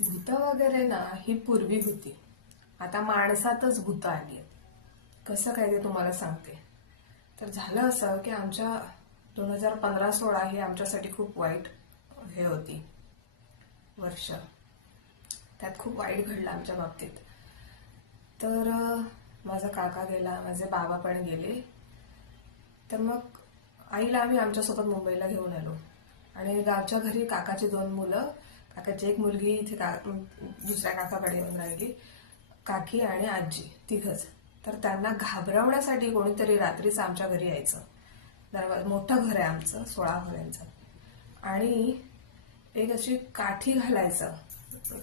भूत वगैरे ना ही पूर्वी होती आता माणसातच भूत आली आहेत. कसं काय ते तुम्हाला सांगते. तर झालं असं की आमच्या दोन हजार पंधरा सोळा ही आमच्यासाठी खूप वाईट हे होती. वर्ष. त्यात खूप वाईट घडलं आमच्या बाबतीत. तर माझा काका गेला माझे बाबा पण गेले. तर मग आईला आम्ही आमच्यासोबत मुंबईला घेऊन आलो. आणि गावच्या घरी काकाची दोन मुलं काकाची एक मुलगी इथे का दुसऱ्या काकाकडे येऊन राहिली काकी आणि आजी तिघच. तर त्यांना घाबरवण्यासाठी कोणीतरी रात्रीच आमच्या घरी यायचं. दरवाजा मोठं घर आहे आमचं सोळा खोल्यांचं आणि एक अशी काठी घालायचं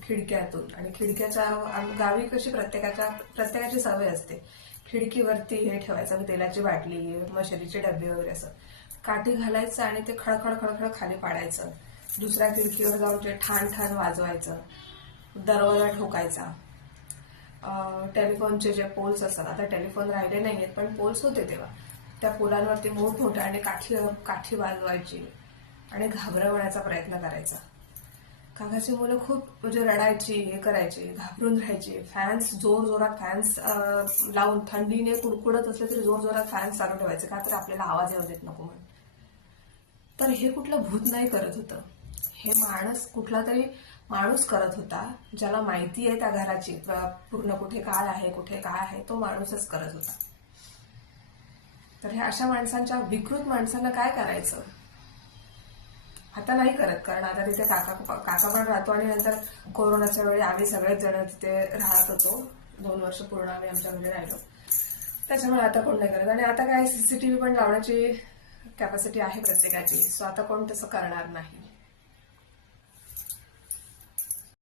खिडक्यातून. आणि खिडक्याच्या आम- गावी कशी प्रत्येकाच्या प्रत्येकाची सवय असते. खिडकीवरती हे ठेवायचं तेलाची बाटली मशरीचे डबे वगैरे असं. काठी घालायचं आणि ते खळखळ खळखळ खाली पाडायचं. दुसऱ्या खिडकीवर जाऊन ते ठाण ठाण वाजवायचं दरवाजा ठोकायचा. टेलिफोनचे जे पोल्स असतात आता टेलिफोन राहिले नाही आहेत पण पोल्स होते तेव्हा. त्या पोलांवरती मोठमोठ्या आणि काठी काठी वाजवायची आणि घाबरवण्याचा प्रयत्न करायचा. काकाची मुलं खूप म्हणजे रडायची हे करायची घाबरून राहायची. फॅन्स जोर जोरात फॅन्स लावून थंडीने कुडकुडत असले तरी जोर जोरात फॅन्स चालू ठेवायचे. का तर आपल्याला आवाज येऊ देत नको म्हणून. तर हे कुठलं भूत नाही करत होतं. हे माणूस कुठला तरी माणूस करत होता ज्याला माहिती आहे त्या घराची पूर्ण कुठे काय आहे कुठे काय आहे तो माणूसच करत होता. तर ह्या अशा माणसांच्या विकृत माणसांना काय करायचं? आता नाही करत कारण आता तिथे काका काका पण राहतो आणि नंतर कोरोनाच्या वेळी आम्ही सगळेच जण तिथे राहत होतो. दोन वर्ष पूर्ण आम्ही आमच्या घरी राहिलो. त्याच्यामुळे आता कोण नाही करत. आणि आता काय सीसीटीव्ही पण लावण्याची कॅपॅसिटी आहे प्रत्येकाची. सो आता कोण तसं करणार नाही.